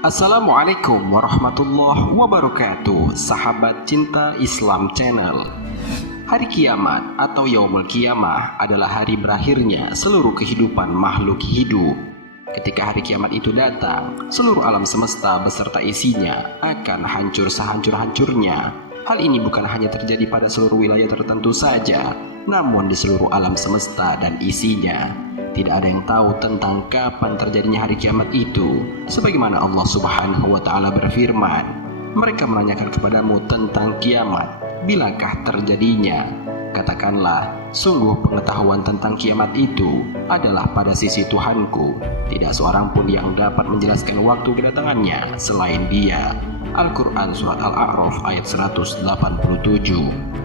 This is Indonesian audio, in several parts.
Assalamualaikum warahmatullahi wabarakatuh, sahabat cinta Islam Channel. Hari kiamat atau Yaumul Qiyamah adalah hari berakhirnya seluruh kehidupan makhluk hidup. Ketika hari kiamat itu datang, seluruh alam semesta beserta isinya akan hancur sehancur-hancurnya. Hal ini bukan hanya terjadi pada seluruh wilayah tertentu saja, namun di seluruh alam semesta dan isinya. Tidak ada yang tahu tentang kapan terjadinya hari kiamat itu. Sebagaimana Allah Subhanahu wa Ta'ala berfirman, "Mereka menanyakan kepadamu tentang kiamat, bilakah terjadinya? Katakanlah, sungguh pengetahuan tentang kiamat itu adalah pada sisi Tuhanku. Tidak seorang pun yang dapat menjelaskan waktu kedatangannya selain Dia." Al-Quran Surat Al-A'raf ayat 187.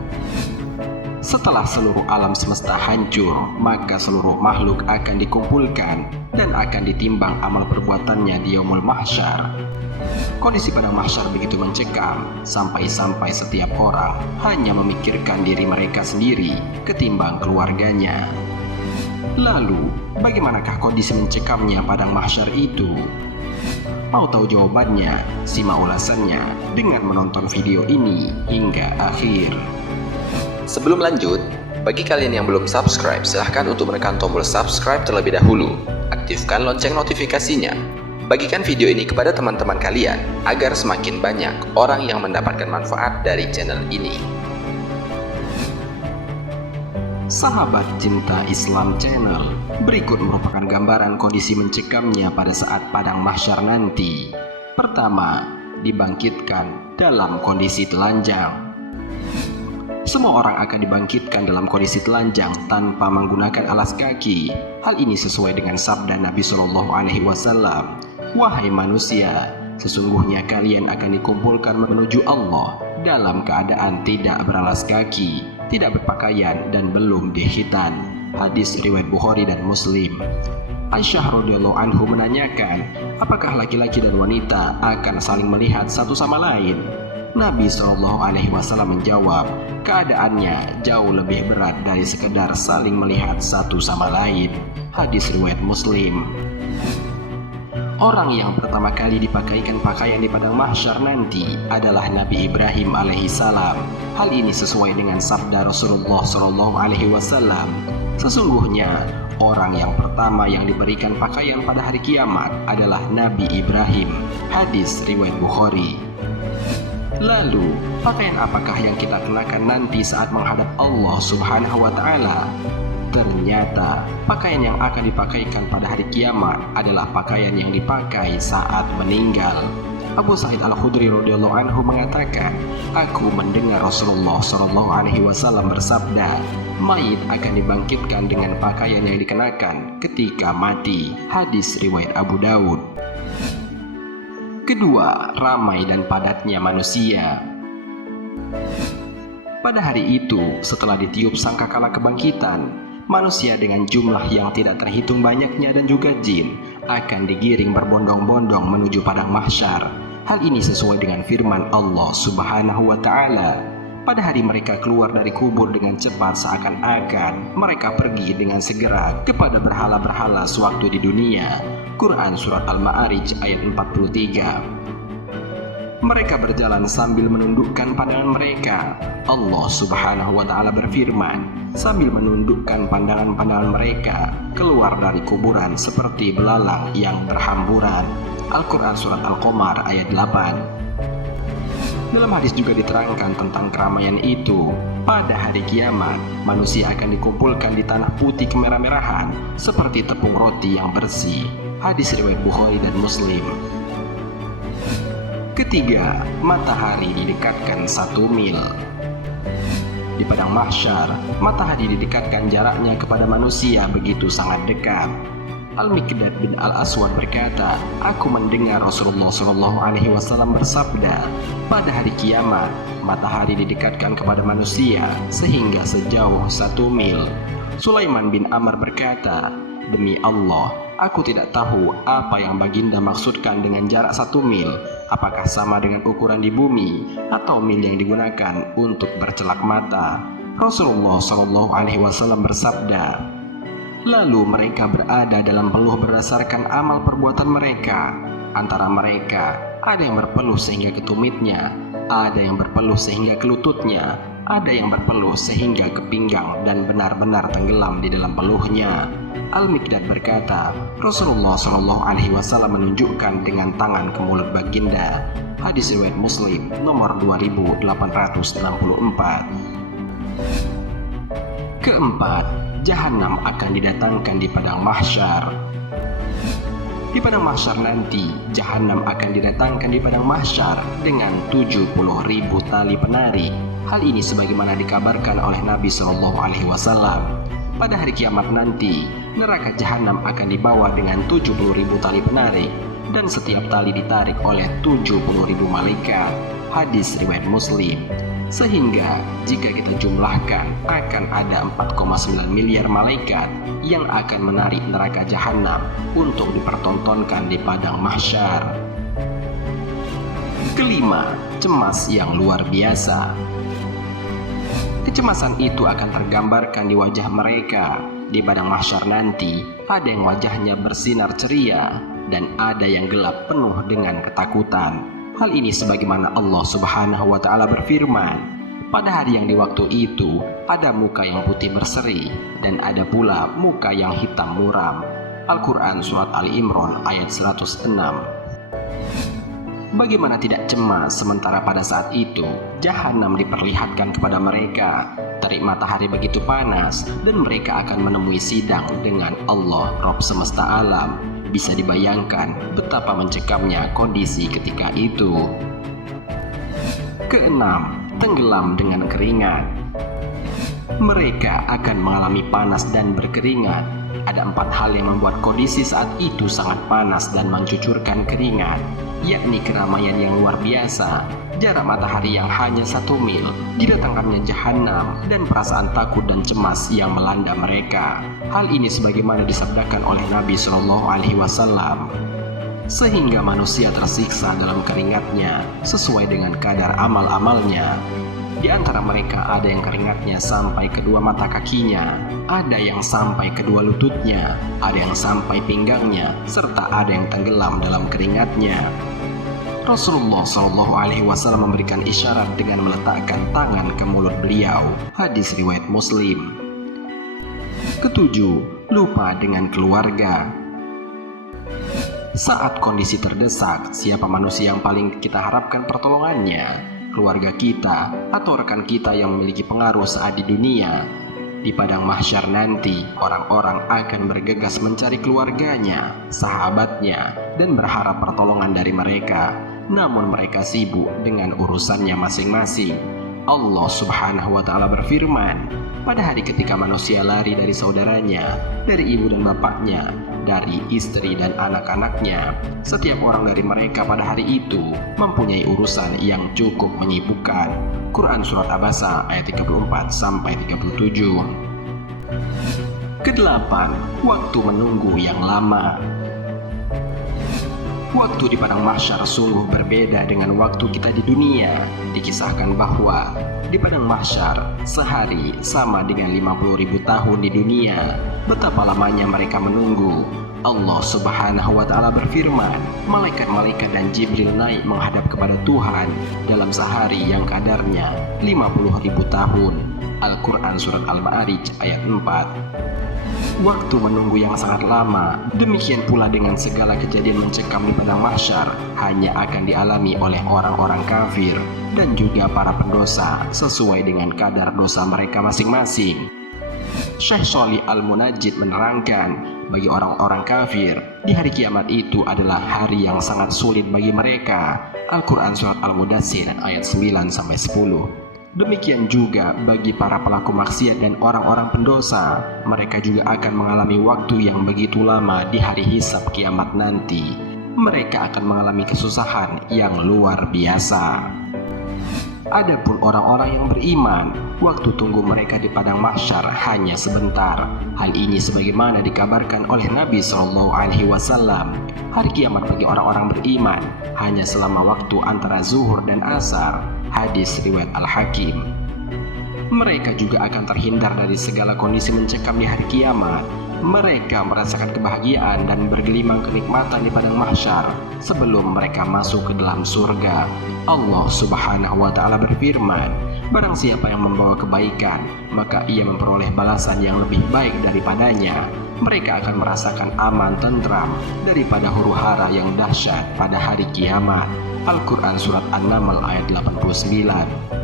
Setelah seluruh alam semesta hancur, maka seluruh makhluk akan dikumpulkan dan akan ditimbang amal perbuatannya di Yaumul Mahsyar. Kondisi pada mahsyar begitu mencekam, sampai-sampai setiap orang hanya memikirkan diri mereka sendiri ketimbang keluarganya. Lalu, bagaimanakah kondisi mencekamnya padang mahsyar itu? Mau tahu jawabannya? Simak ulasannya dengan menonton video ini hingga akhir. Sebelum lanjut, bagi kalian yang belum subscribe, silahkan untuk menekan tombol subscribe terlebih dahulu. Aktifkan lonceng notifikasinya. Bagikan video ini kepada teman-teman kalian, agar semakin banyak orang yang mendapatkan manfaat dari channel ini. Sahabat cinta Islam Channel, berikut merupakan gambaran kondisi mencekamnya pada saat padang mahsyar nanti. Pertama, dibangkitkan dalam kondisi telanjang. Semua orang akan dibangkitkan dalam kondisi telanjang tanpa menggunakan alas kaki. Hal ini sesuai dengan sabda Nabi SAW, "Wahai manusia, sesungguhnya kalian akan dikumpulkan menuju Allah dalam keadaan tidak beralas kaki, tidak berpakaian, dan belum dihitan." Hadis riwayat Bukhari dan Muslim. Aisyah radhiyallahu anhu menanyakan, apakah laki-laki dan wanita akan saling melihat satu sama lain? Nabi SAW menjawab, keadaannya jauh lebih berat dari sekedar saling melihat satu sama lain. Hadis riwayat Muslim. Orang yang pertama kali dipakaikan pakaian di padang mahsyar nanti adalah Nabi Ibrahim alaihissalam. Hal ini sesuai dengan sabda Rasulullah SAW. Sesungguhnya orang yang pertama yang diberikan pakaian pada hari kiamat adalah Nabi Ibrahim. Hadis riwayat Bukhari. Lalu, pakaian apakah yang kita kenakan nanti saat menghadap Allah Subhanahu wa Ta'ala? Ternyata, pakaian yang akan dipakaikan pada hari kiamat adalah pakaian yang dipakai saat meninggal. Abu Sa'id Al-Khudri radhiyallahu anhu mengatakan, "Aku mendengar Rasulullah SAW bersabda, mayit akan dibangkitkan dengan pakaian yang dikenakan ketika mati." Hadis riwayat Abu Daud. Kedua, ramai dan padatnya manusia. Pada hari itu, setelah ditiup sangkakala kebangkitan, manusia dengan jumlah yang tidak terhitung banyaknya dan juga jin akan digiring berbondong-bondong menuju padang mahsyar. Hal ini sesuai dengan firman Allah Subhanahu wa Ta'ala. Pada hari mereka keluar dari kubur dengan cepat, seakan-akan mereka pergi dengan segera kepada berhala-berhala sewaktu di dunia. Quran Surat Al-Ma'arij ayat 43. Mereka berjalan sambil menundukkan pandangan mereka. Allah Subhanahu wa Ta'ala berfirman, sambil menundukkan pandangan-pandangan mereka keluar dari kuburan seperti belalang yang berhamburan. Al-Quran Surat Al-Qamar ayat 8. Dalam hadis juga diterangkan tentang keramaian itu. Pada hari kiamat, manusia akan dikumpulkan di tanah putih kemerah-merahan seperti tepung roti yang bersih. Hadis riwayat Bukhari dan Muslim. Ketiga, matahari didekatkan 1 mil. Di padang mahsyar, matahari didekatkan jaraknya kepada manusia begitu sangat dekat. Al-Miqdad bin Al-Aswad berkata, "Aku mendengar Rasulullah SAW bersabda, pada hari kiamat, matahari didekatkan kepada manusia sehingga sejauh 1 mil. Sulaiman bin Amr berkata, "Demi Allah, aku tidak tahu apa yang baginda maksudkan dengan jarak 1 mil. Apakah sama dengan ukuran di bumi atau mil yang digunakan untuk bercelak mata?" Rasulullah SAW bersabda, Lalu mereka berada dalam peluh berdasarkan amal perbuatan mereka. Antara mereka ada yang berpeluh sehingga ke tumitnya, ada yang berpeluh sehingga ke lututnya, ada yang berpeluh sehingga ke pinggang dan benar-benar tenggelam di dalam peluhnya. Al-Miqdad berkata, Rasulullah Shallallahu Alaihi Wasallam menunjukkan dengan tangan ke mulut baginda. Hadis riwayat Muslim nomor 2864. Keempat, Jahanam akan didatangkan di padang mahsyar. Di padang mahsyar nanti, Jahanam akan didatangkan di padang mahsyar dengan 70.000 tali penari. Hal ini sebagaimana dikabarkan oleh Nabi Shallallahu Alaihi Wasallam. Pada hari kiamat nanti, neraka Jahanam akan dibawa dengan 70.000 tali penari, dan setiap tali ditarik oleh 70.000 malaikat. Hadis riwayat Muslim. Sehingga jika kita jumlahkan akan ada 4,9 miliar malaikat yang akan menarik neraka Jahanam untuk dipertontonkan di padang mahsyar. Kelima, cemas yang luar biasa. Kecemasan itu akan tergambarkan di wajah mereka. Di padang mahsyar nanti ada yang wajahnya bersinar ceria dan ada yang gelap penuh dengan ketakutan. Hal ini sebagaimana Allah Subhanahu wa Ta'ala berfirman, pada hari yang di waktu itu ada muka yang putih berseri dan ada pula muka yang hitam muram. Al-Quran Surat Ali Imran ayat 106. Bagaimana tidak cemas sementara pada saat itu Jahanam diperlihatkan kepada mereka. Terik matahari begitu panas dan mereka akan menemui sidang dengan Allah Rabb semesta alam. Bisa dibayangkan betapa mencekamnya kondisi ketika itu. Keenam, tenggelam dengan keringat. Mereka akan mengalami panas dan berkeringat. Ada 4 hal yang membuat kondisi saat itu sangat panas dan mencucurkan keringat, yakni keramaian yang luar biasa, jarak matahari yang hanya 1 mil, didatangkannya Jahanam, dan perasaan takut dan cemas yang melanda mereka. Hal ini sebagaimana disabdakan oleh Nabi Shallallahu Alaihi Wasallam, sehingga manusia tersiksa dalam keringatnya sesuai dengan kadar amal-amalnya. Di antara mereka ada yang keringatnya sampai kedua mata kakinya, ada yang sampai kedua lututnya, ada yang sampai pinggangnya, serta ada yang tenggelam dalam keringatnya. Rasulullah Shallallahu Alaihi Wasallam memberikan isyarat dengan meletakkan tangan ke mulut beliau. Hadis riwayat Muslim. Ketujuh, lupa dengan keluarga. Saat kondisi terdesak, siapa manusia yang paling kita harapkan pertolongannya? Keluarga kita atau rekan kita yang memiliki pengaruh saat di dunia. Di padang mahsyar nanti, orang-orang akan bergegas mencari keluarganya, sahabatnya, dan berharap pertolongan dari mereka. Namun mereka sibuk dengan urusannya masing-masing. Allah Subhanahu wa Ta'ala berfirman, pada hari ketika manusia lari dari saudaranya, dari ibu dan bapaknya, dari istri dan anak-anaknya, setiap orang dari mereka pada hari itu mempunyai urusan yang cukup menyibukkan. Quran Surat Abasa ayat 34-37. Kedelapan, waktu menunggu yang lama. Waktu di padang mahsyar sungguh berbeda dengan waktu kita di dunia. Dikisahkan bahwa di padang mahsyar sehari sama dengan 50.000 tahun di dunia. Betapa lamanya mereka menunggu. Allah Subhanahu wa Ta'ala berfirman, malaikat-malaikat dan Jibril naik menghadap kepada Tuhan dalam sehari yang kadarnya 50.000 tahun. Al-Quran Surat Al-Ma'arij ayat 4. Waktu menunggu yang sangat lama, demikian pula dengan segala kejadian mencekam di padang mahsyar hanya akan dialami oleh orang-orang kafir dan juga para pendosa sesuai dengan kadar dosa mereka masing-masing. Syekh Shalih Al-Munajjid menerangkan, bagi orang-orang kafir, di hari kiamat itu adalah hari yang sangat sulit bagi mereka. Al-Quran Surat Al-Mudaththir ayat 9-10. Demikian juga bagi para pelaku maksiat dan orang-orang pendosa, mereka juga akan mengalami waktu yang begitu lama di hari hisab kiamat nanti. Mereka akan mengalami kesusahan yang luar biasa. Adapun orang-orang yang beriman, waktu tunggu mereka di padang mahsyar hanya sebentar. Hal ini sebagaimana dikabarkan oleh Nabi Shallallahu Alaihi Wasallam. Hari kiamat bagi orang-orang beriman hanya selama waktu antara zuhur dan asar. Hadis riwayat Al-Hakim. Mereka juga akan terhindar dari segala kondisi mencekam di hari kiamat. Mereka merasakan kebahagiaan dan bergelimang kenikmatan di padang mahsyar sebelum mereka masuk ke dalam surga. Allah Subhanahu wa Ta'ala berfirman, barang siapa yang membawa kebaikan, maka ia memperoleh balasan yang lebih baik daripadanya. Mereka akan merasakan aman tentram daripada huru-hara yang dahsyat pada hari kiamat. Al-Quran Surat An-Naml ayat 89.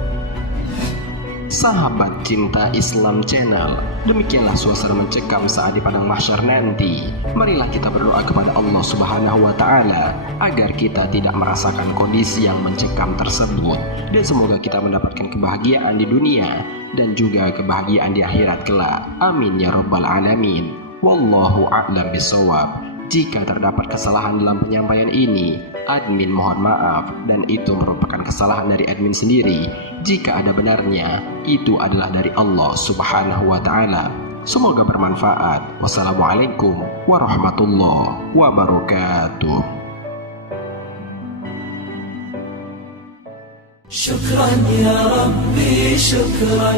Sahabat cinta Islam Channel, demikianlah suasana mencekam saat di padang mahsyar nanti. Marilah kita berdoa kepada Allah Subhanahu wa Ta'ala agar kita tidak merasakan kondisi yang mencekam tersebut, dan semoga kita mendapatkan kebahagiaan di dunia dan juga kebahagiaan di akhirat kelak. Amin ya rabbal alamin. Wallahu a'lam bishawab. Jika terdapat kesalahan dalam penyampaian ini, admin mohon maaf, dan itu merupakan kesalahan dari admin sendiri. Jika ada benarnya, itu adalah dari Allah Subhanahu wa Ta'ala. Semoga bermanfaat. Wassalamualaikum warahmatullahi wabarakatuh. شكرا يا ربي شكرا